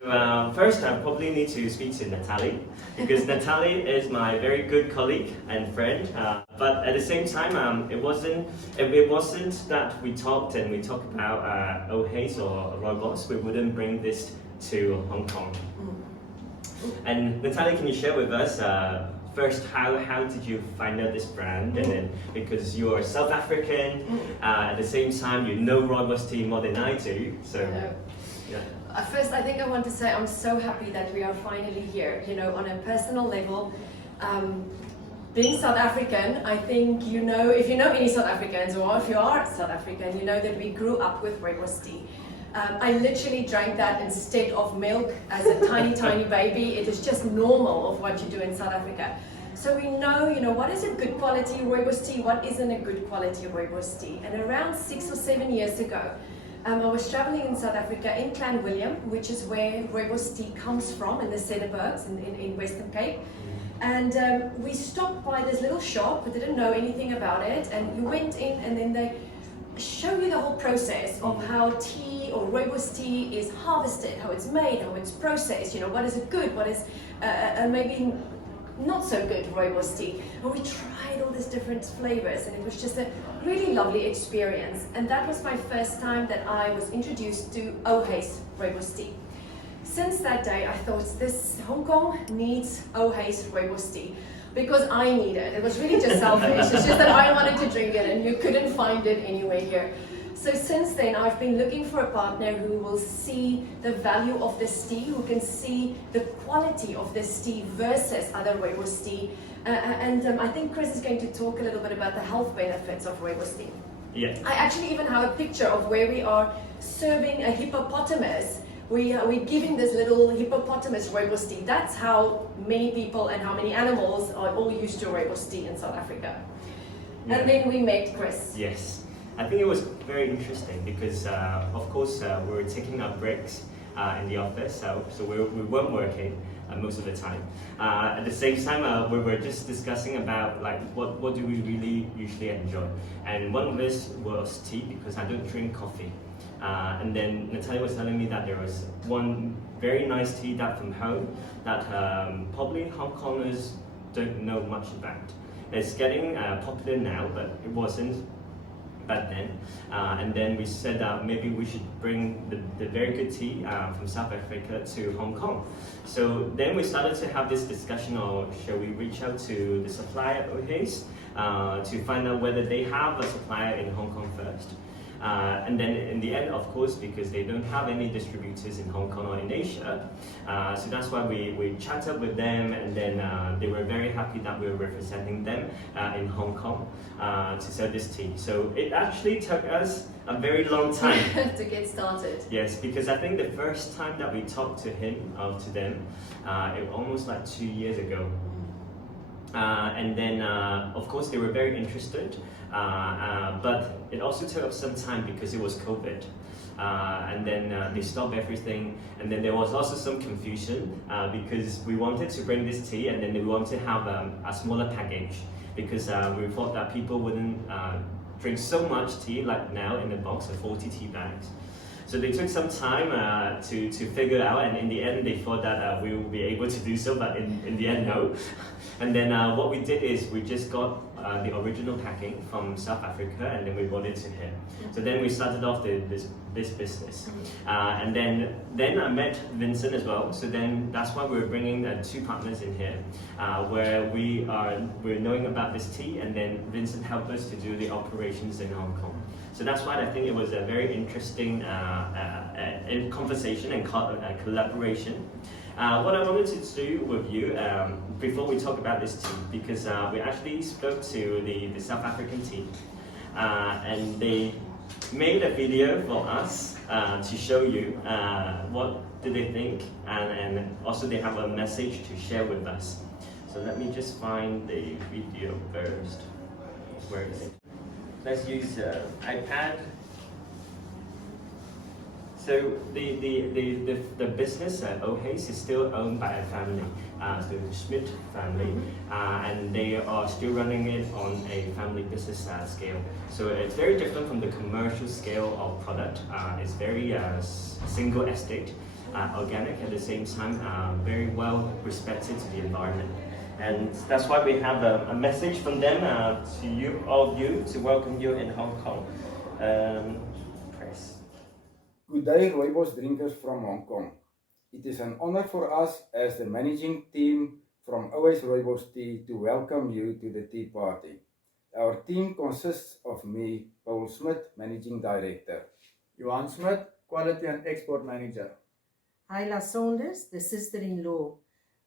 First, I probably need to speak to Natalie because Natalie is my very good colleague and friend. But at the same time, it wasn't that we talked about OUHUIS or robots. We wouldn't bring this to Hong Kong. And Natalie, can you share with us first how did you find out this brand? And then because you're South African, at the same time you know rooibos tea more than I do. So yeah. First, I think I want to say I'm so happy that we are finally here. You know, on a personal level, being South African, I think you know, if you know any South Africans, or if you are South African, you know that we grew up with rooibos tea. I literally drank that instead of milk as a tiny baby. It is just normal of what you do in South Africa. So we know, you know, what is a good quality rooibos tea, what isn't a good quality rooibos tea. And around 6 or 7 years ago, I was traveling in South Africa in Clan William, which is where rooibos tea comes from, in the Cederbergs in Western Cape. And we stopped by this little shop, we didn't know anything about it, and you went in and then they show you the whole process of how tea or rooibos tea is harvested, how it's made, how it's processed, you know, what is a good, what is maybe not so good rooibos tea. And we tried all these different flavors and it was just a really lovely experience. And that was my first time that I was introduced to OUHUIS rooibos tea. Since that day, I thought this Hong Kong needs OUHUIS rooibos tea. Because I need it. It was really just selfish. It's just that I wanted to drink it and you couldn't find it anywhere here. So since then, I've been looking for a partner who will see the value of this tea, who can see the quality of this tea versus other rooibos tea. I think Chris is going to talk a little bit about the health benefits of rooibos tea. Yeah. I actually even have a picture of where we are serving a hippopotamus. We're giving this little hippopotamus rooibos tea. That's how many people and how many animals are all used to rooibos tea in South Africa. Yeah. And then we met Chris. Yes, I think it was very interesting because of course we were taking our breaks in the office, so we weren't working most of the time. At the same time, we were just discussing about like what do we really usually enjoy, and one of this was tea because I don't drink coffee. And then Natalia was telling me that there was one very nice tea that from home that probably Hong Kongers don't know much about. It's getting popular now, but it wasn't back then. And then we said that maybe we should bring the very good tea from South Africa to Hong Kong. So then we started to have this discussion, or shall we reach out to the supplier OUHUIS to find out whether they have a supplier in Hong Kong first. And then in the end, of course, because they don't have any distributors in Hong Kong or in Asia, so that's why we chatted with them, and then they were very happy that we were representing them in Hong Kong to sell this tea. So it actually took us a very long time to get started. Yes, because I think the first time that we talked to him, to them, it was almost like 2 years ago. And then, of course, they were very interested, but it also took up some time because it was COVID. And then they stopped everything, and then there was also some confusion because we wanted to bring this tea, and then we wanted to have a smaller package because we thought that people wouldn't drink so much tea like now in a box of 40 tea bags. So they took some time to figure out, and in the end they thought that we would be able to do so, but in the end, no. And then what we did is we just got the original packing from South Africa, and then we brought it to him. So then we started off this business. And then I met Vincent as well. So then that's why we're bringing 2 partners in here, where we're knowing about this tea, and then Vincent helped us to do the operations in Hong Kong. So that's why I think it was a very interesting conversation and collaboration. What I wanted to do with you before we talk about this tea, because we actually spoke to the South African team, and they made a video for us to show you what do they think, and also they have a message to share with us. So let me just find the video first. Where is it? Let's use iPad. So the business at OUHUIS is still owned by a family, the Schmidt family, and they are still running it on a family business scale. So it's very different from the commercial scale of product. It's very single estate. organic at the same time, very well respected to the environment. And that's why we have a message from them to you, all of you, to welcome you in Hong Kong. Press. Good day, Rooibos drinkers from Hong Kong. It is an honor for us as the managing team from OUHUIS Rooibos Tea to welcome you to the tea party. Our team consists of me, Paul Smith, Managing Director. Johan Smith, Quality and Export Manager. Hyla Saunders, the sister-in-law,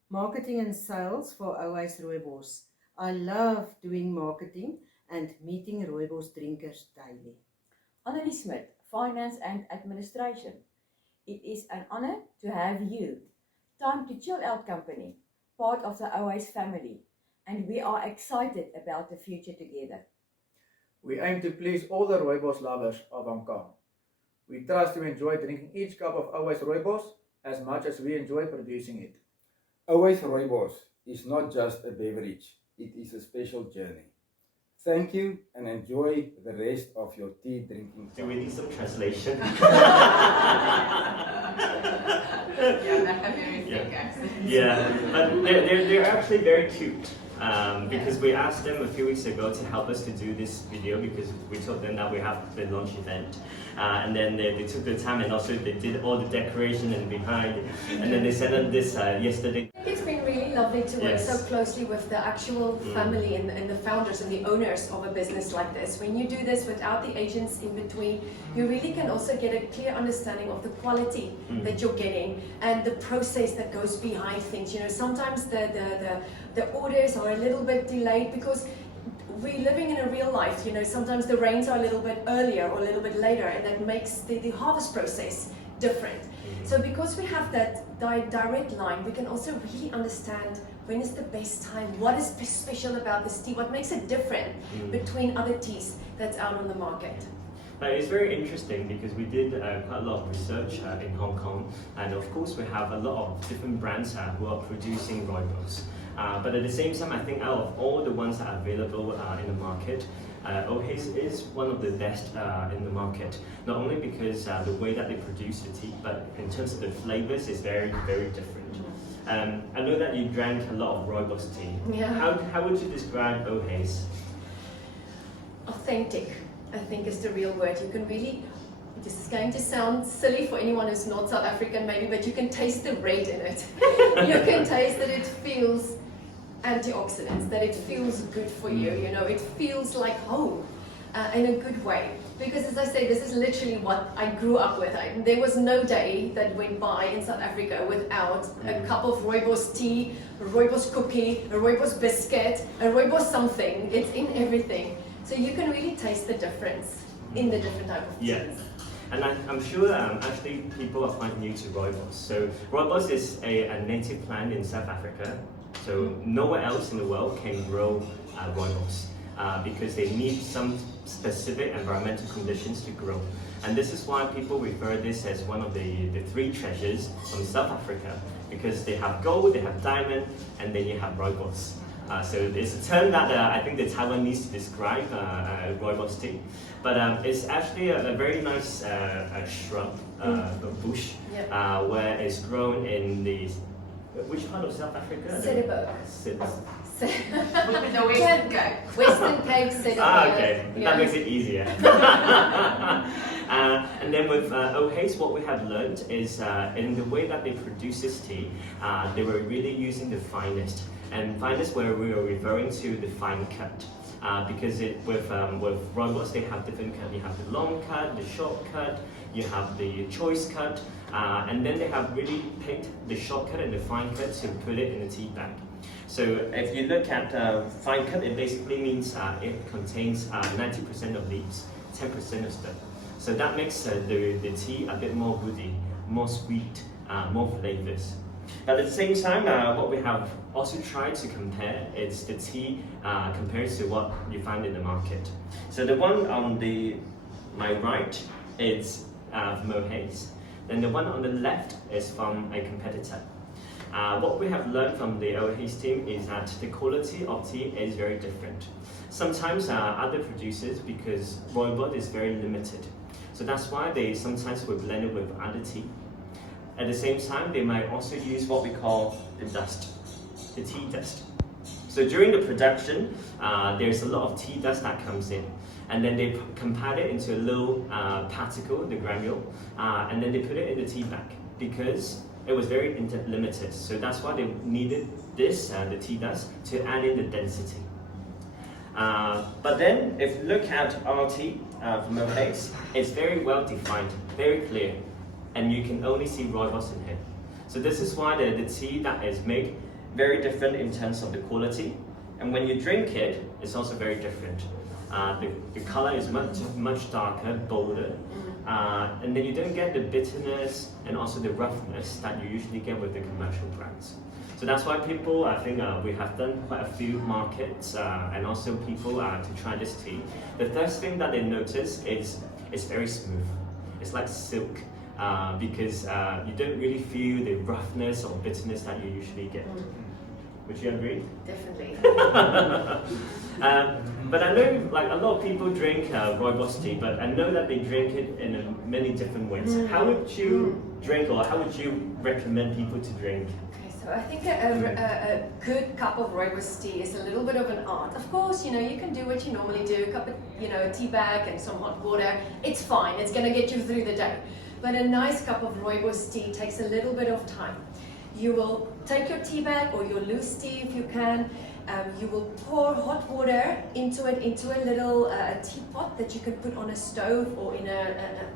Marketing and Sales for OUHUIS Rooibos. I love doing marketing and meeting Rooibos drinkers daily. Annelie Smith, Finance and Administration. It is an honor to have you. Time to chill out company, part of the OUHUIS family, and we are excited about the future together. We aim to please all the Rooibos lovers of Hong Kong. We trust you enjoy drinking each cup of OUHUIS Rooibos as much as we enjoy producing it. OUHUIS Rooibos is not just a beverage, it is a special journey. Thank you and enjoy the rest of your tea drinking Do time. we need some translation? Yeah, they have very thick accents. Yeah, but they're actually very cute. Because we asked them a few weeks ago to help us to do this video because we told them that we have the launch event. And then they took the time and also they did all the decoration and behind. And then they sent us this yesterday. It's been really lovely to work Yes. so closely with the actual family and the founders and the owners of a business like this. When you do this without the agents in between, you really can also get a clear understanding of the quality that you're getting and the process that goes behind things. You know, sometimes the orders are a little bit delayed because we're living in a real life. You know, sometimes the rains are a little bit earlier or a little bit later, and that makes the harvest process different. So because we have that direct line, we can also really understand when is the best time, what is special about this tea, what makes it different between other teas that's out on the market. But it's very interesting because we did quite a lot of research in Hong Kong, and of course we have a lot of different brands who are producing rooibos. But at the same time, I think out of all the ones that are available in the market, OUHUIS is one of the best in the market. Not only because the way that they produce the tea, but in terms of the flavors, is very, very different. I know that you drank a lot of rooibos tea. Yeah. How would you describe OUHUIS? Authentic, I think, is the real word. You can really, this is going to sound silly for anyone who's not South African maybe, but you can taste the red in it. You can taste that it feels antioxidants, that it feels good for you, you know, it feels like home in a good way. Because as I say, this is literally what I grew up with. There was no day that went by in South Africa without a cup of rooibos tea, a rooibos cookie, a rooibos biscuit, a rooibos something. It's in everything. So you can really taste the difference in the different type of teas. Yeah. And I'm sure actually people are quite new to rooibos. So rooibos is a native plant in South Africa. So nowhere else in the world can grow rooibos because they need some specific environmental conditions to grow. And this is why people refer this as one of the three treasures from South Africa, because they have gold, they have diamond, and then you have rooibos. So it's a term that I think the Taiwanese to describe rooibos tea. But it's actually a very nice shrub, a bush, where it's grown in the which part of South Africa? Cederberg. The Western Cape. Western Cape, Cederberg. Okay, that makes it easier. And then with OUHUIS, what we have learned is in the way that they produce this tea, they were really using the finest. And finest where we are referring to the fine cut. Because with rooibos, they have different cut. You have the long cut, the short cut, you have the choice cut, and then they have really picked the short cut and the fine cut to put it in a tea bag. So if you look at fine cut, it basically means it contains 90% of leaves, 10% of stuff. So that makes the tea a bit more woody, more sweet, more flavors. But at the same time, what we have also tried to compare is the tea compared to what you find in the market. So the one on my right is from OUHUIS, then the one on the left is from a competitor. What we have learned from the OUHUIS team is that the quality of tea is very different. Sometimes other producers, because rooibos is very limited, so that's why they sometimes will blend it with other tea. at the same time, they might also use what we call the dust, the tea dust. So during the production, there's a lot of tea dust that comes in, and then they compile it into a little particle, the granule, and then they put it in the tea bag because it was very limited. So that's why they needed this, the tea dust, to add in the density. But then, if you look at our tea from OUHUIS, it's very well defined, very clear, and you can only see rooibos in here. So this is why the tea that is made very different in terms of the quality, and when you drink it, it's also very different. The color is much darker, bolder, and then you don't get the bitterness and also the roughness that you usually get with the commercial brands. So that's why people, I think we have done quite a few markets and also people to try this tea. The first thing that they notice is it's very smooth. It's like silk because you don't really feel the roughness or bitterness that you usually get. Would you agree? Definitely. But I know like a lot of people drink rooibos tea, but I know that they drink it in many different ways. How would you drink, or how would you recommend people to drink? So I think a good cup of rooibos tea is a little bit of an art. Of course, you know, you can do what you normally do, a cup of, a tea bag and some hot water. It's fine, it's gonna get you through the day. But a nice cup of rooibos tea takes a little bit of time. You will take your tea bag or your loose tea if you can. You will pour hot water into a little teapot that you can put on a stove or in a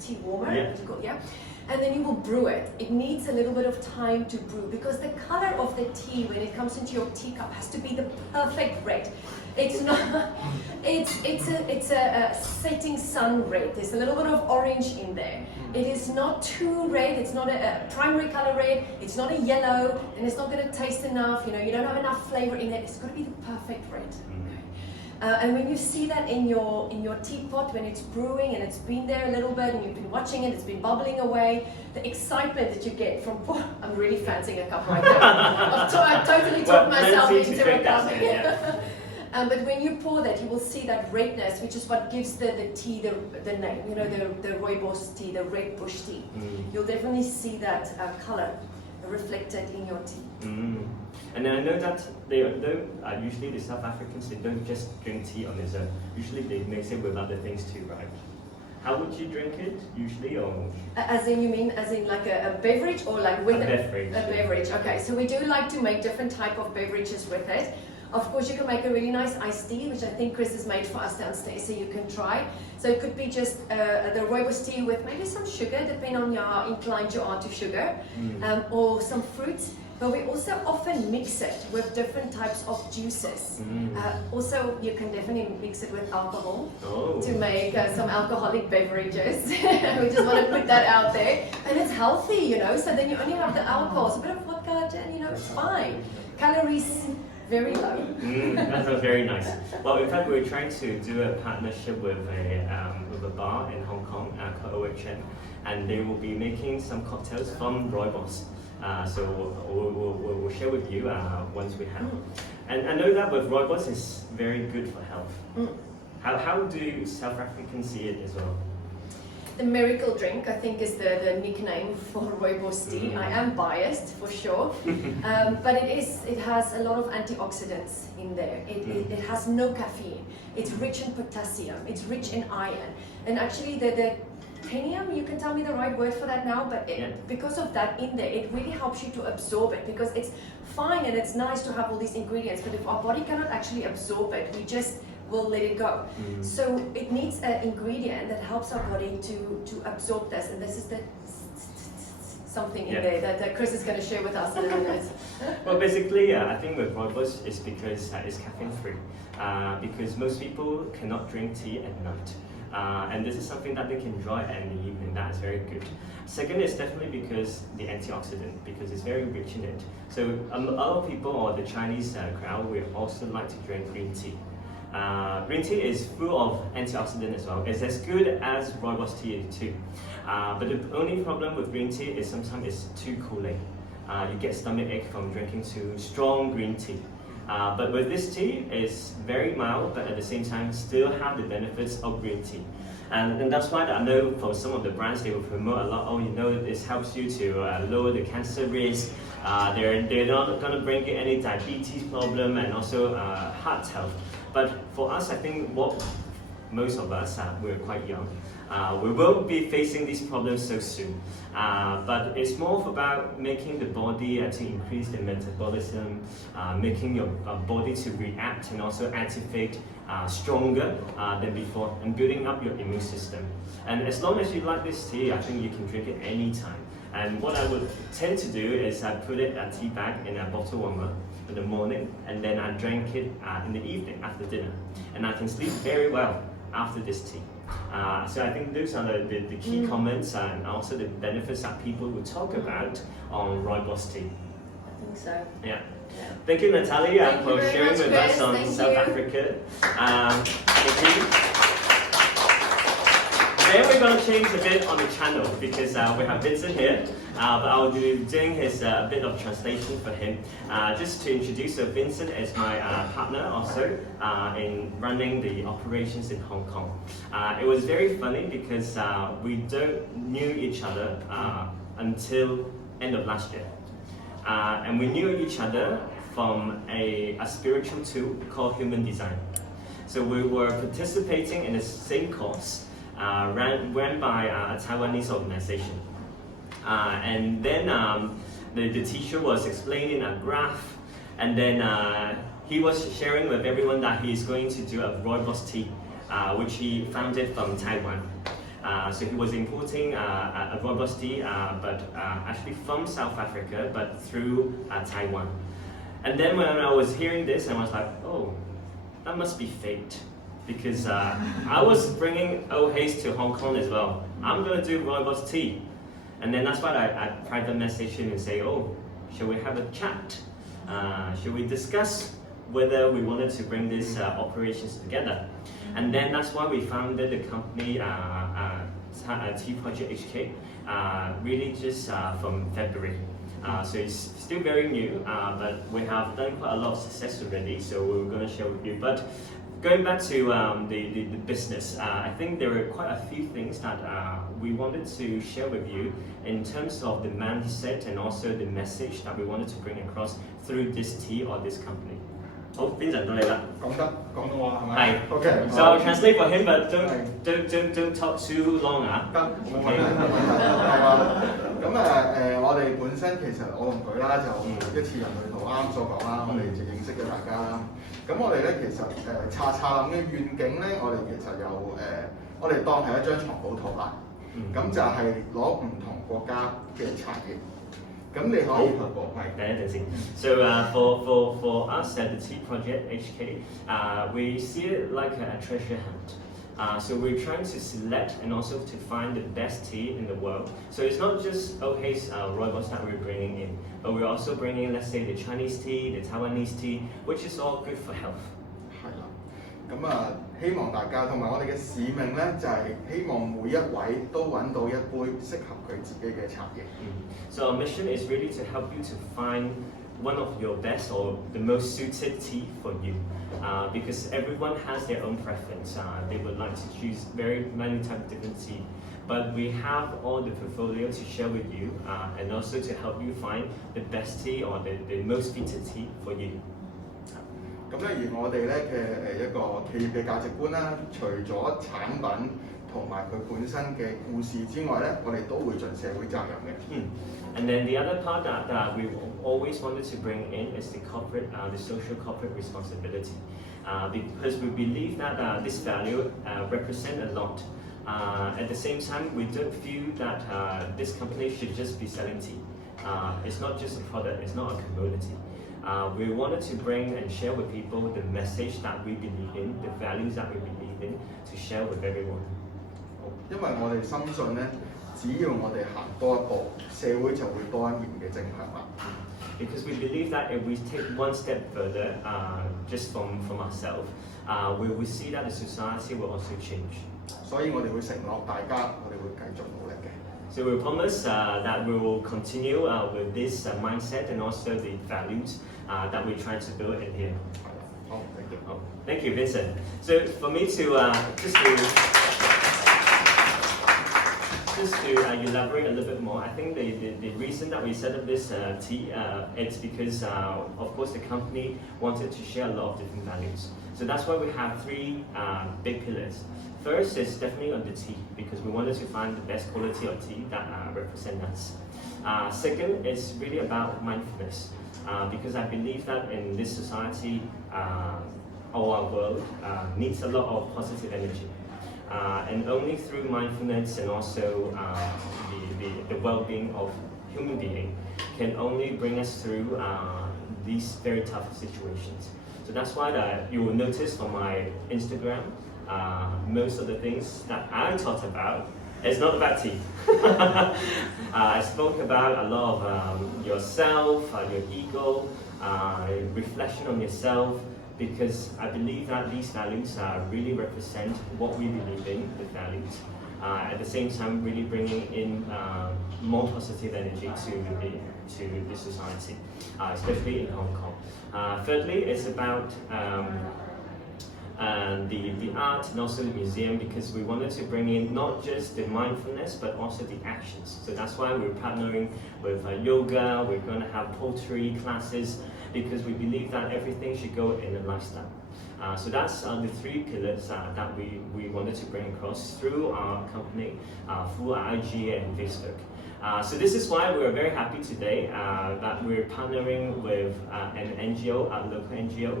tea warmer. Yeah. And then you will brew it. It needs a little bit of time to brew because the color of the tea when it comes into your teacup has to be the perfect red. It's not. It's a setting sun red. There's a little bit of orange in there. It is not too red. It's not a primary color red. It's not a yellow, and it's not going to taste enough. You don't have enough flavor in it. It's got to be the perfect red. And when you see that in your teapot, when it's brewing and it's been there a little bit and you've been watching it, it's been bubbling away, the excitement that you get from, I'm really fancying a cup right now. I've totally talked myself into a cup. But when you pour that, you will see that redness, which is what gives the tea the name, the rooibos tea, the red bush tea. You'll definitely see that color reflected in your tea. And then I know that usually the South Africans, they don't just drink tea on its own. Usually they mix it with other things too, right? How would you drink it usually, or? As in like a beverage, or like with a beverage? A beverage. Okay, so we do like to make different type of beverages with it. Of course, you can make a really nice iced tea, which I think Chris has made for us downstairs, so you can try. So it could be just the rooibos tea with maybe some sugar, depending on how inclined you are to sugar, or some fruits. But we also often mix it with different types of juices. Also, you can definitely mix it with alcohol to make some alcoholic beverages. We just want to put that out there. And it's healthy, so then you only have the alcohol, so a bit of vodka, and it's fine. Calories, very low. That sounds very nice. Well, in fact, we're trying to do a partnership with a bar in Hong Kong called OUHUIS, and they will be making some cocktails from rooibos. So we'll share with you once we have. And I know that with rooibos is very good for health. How do South Africans see it as well? The miracle drink, I think, is the nickname for rooibos tea. I am biased for sure, but it has a lot of antioxidants in there. It has no caffeine. It's rich in potassium. It's rich in iron, and actually the Penium, you can tell me the right word for that now, but because of that in there, it really helps you to absorb it, because it's fine and it's nice to have all these ingredients, but if our body cannot actually absorb it, we just will let it go. So it needs an ingredient that helps our body to absorb this, and this is the something in there that Chris is going to share with us in a minute. Well, basically, I think with rooibos is because it's caffeine free, because most people cannot drink tea at night. And this is something that they can enjoy in the evening. That is very good. Second is definitely because the antioxidant, because it's very rich in it. So a lot of people, or the Chinese crowd, will also like to drink green tea. Green tea is full of antioxidant as well. It's as good as rooibos tea too. But the only problem with green tea is sometimes it's too cooling. You get stomach ache from drinking too strong green tea. But with this tea, it's very mild, but at the same time still have the benefits of green tea. And that's why I know for some of the brands they will promote a lot. Oh, you know, this helps you to lower the cancer risk. They're not going to bring you any diabetes problem and also heart health. But for us, I think what most of us, we're quite young. We won't be facing these problems so soon. But it's more about making the body to increase the metabolism, making your body to react and also activate stronger than before, and building up your immune system. And as long as you like this tea, I think you can drink it anytime. And what I would tend to do is I put it a tea bag in a bottle warmer in the morning, and then I drink it in the evening after dinner. And I can sleep very well after this tea. So I think those are the key comments and also the benefits that people will talk about on rooibos tea. I think so. Yeah. Thank you, Natalia, Thank for you very sharing much, with us Chris. on Thank South you. Africa. Thank you. Then we're going to change a bit on the channel because we have Vincent here, but I'll be doing his bit of translation for him. Just to introduce, so Vincent is my partner also in running the operations in Hong Kong. It was very funny because we don't knew each other until end of last year. And we knew each other from a spiritual tool called Human Design. So we were participating in the same course ran by a Taiwanese organization. And then the teacher was explaining a graph, and then he was sharing with everyone that he is going to do a rooibos tea, which he founded from Taiwan. So he was importing a rooibos tea, but actually from South Africa, but through Taiwan. And then when I was hearing this, I was like, oh, that must be fate. Because I was bringing OUHUIS to Hong Kong as well. I'm going to do rooibos tea. And then that's why I private message him and say, oh, shall we have a chat? Shall we discuss whether we wanted to bring these operations together? And then that's why we founded the company Tea Project HK, really just from February. So it's still very new, but we have done quite a lot of success already, so we're going to share with you. But going back to the business, I think there were quite a few things that we wanted to share with you in terms of the mindset and also the message that we wanted to bring across through this tea or this company. Oh, Vincent, 到你啦。講得廣東話係咪？係。OK。So I'll translate for him, but don't talk too long 啊。得，冇問題，冇問題，係嘛？咁我哋本身其實我同佢啦就一次人旅途啱啱所講啦，我哋就認識咗大家啦。咁我哋咧其實查諗嘅願景咧，我哋其實有我哋當係一張藏寶圖啦。咁就係攞唔同國家嘅茶葉。咁你可以去過係。So for us at the Tea Project HK, we see it like a treasure hunt. So we're trying to select and also to find the best tea in the world. So it's not just OUHUIS rooibos that we're bringing in, but we're also bringing, let's say, the Chinese tea, the Taiwanese tea, which is all good for health. 係啦，咁希望大家同埋我哋嘅使命咧，就係希望每一位都揾到一杯適合佢自己嘅茶葉。So our mission is really to help you to find one of your best or the most suited tea for you. Because everyone has their own preference. They would like to choose very many types of different tea. But we have all the portfolio to share with you and also to help you find the best tea or the most fitted tea for you. 咁咧，而我哋咧嘅一個企業嘅價值觀啦，除咗產品同埋佢本身嘅故事之外咧，我哋都會盡社會責任嘅。And then the other part that we always wanted to bring in is the corporate, the social corporate responsibility, because we believe that this value represent a lot. At the same time, we don't feel that this company should just be selling tea. It's not just a product, it's not a commodity. We wanted to bring and share with people the message that we believe in, the values that we believe in, to share with everyone. 因為我哋深信咧，只要我哋行多一步，社會就會多一面嘅正向啦。Because we believe that if we take one step further, just from ourselves, we will see that the society will also change. 所以我哋會承諾大家，我哋會繼續努力嘅。So we promise that we will continue with this mindset and also the values that we try to build in here. 好，thank you。Oh, thank you, Vincent. So for me to just to just to elaborate a little bit more, I think the reason that we set up this tea, it's because, of course, the company wanted to share a lot of different values. So that's why we have three big pillars. First is definitely on the tea, because we wanted to find the best quality of tea that represent us. Second is really about mindfulness, because I believe that in this society, or our world, needs a lot of positive energy. And only through mindfulness and also the well-being of human being can only bring us through these very tough situations. So that's why you will notice on my Instagram, most of the things that I talked about is not about tea. I spoke about a lot of yourself, your ego, reflection on yourself, because I believe that these values really represent what we believe in, the values. At the same time, really bringing in more positive energy to the society, especially in Hong Kong. Thirdly, it's about the art and also the museum, because we wanted to bring in not just the mindfulness but also the actions. So that's why we're partnering with yoga. We're going to have poetry classes, because we believe that everything should go in a lifestyle. So that's the three pillars that we wanted to bring across through our company, through our IG and Facebook. So this is why we're very happy today that we're partnering with an NGO, a local NGO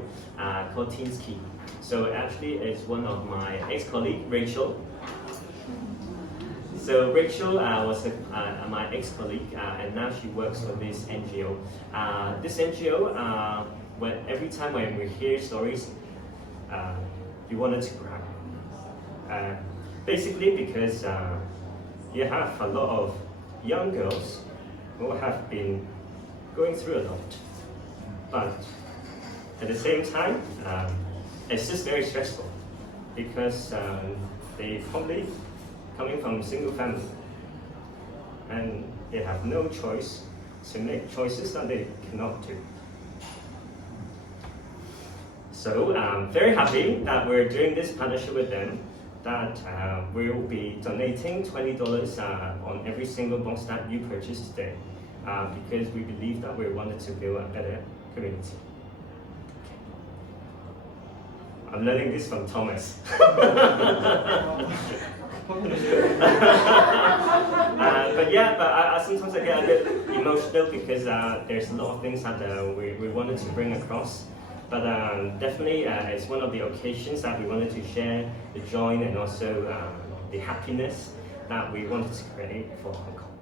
called Teens Key. So actually it's one of my ex-colleagues, Rachel. So Rachel was my ex-colleague, and now she works for this NGO. This NGO, every time when we hear stories, you wanted to cry. Basically because you have a lot of young girls who have been going through a lot. But at the same time, it's just very stressful, because they probably coming from a single family, and they have no choice to make choices that they cannot do. So I'm very happy that we're doing this partnership with them, that we will be donating $20 on every single box that you purchase today, because we believe that we wanted to build a better community. I'm learning this from Thomas. But I sometimes I get a bit emotional, because there's a lot of things that we wanted to bring across. But definitely it's one of the occasions that we wanted to share the joy and also the happiness that we wanted to create for Hong Kong.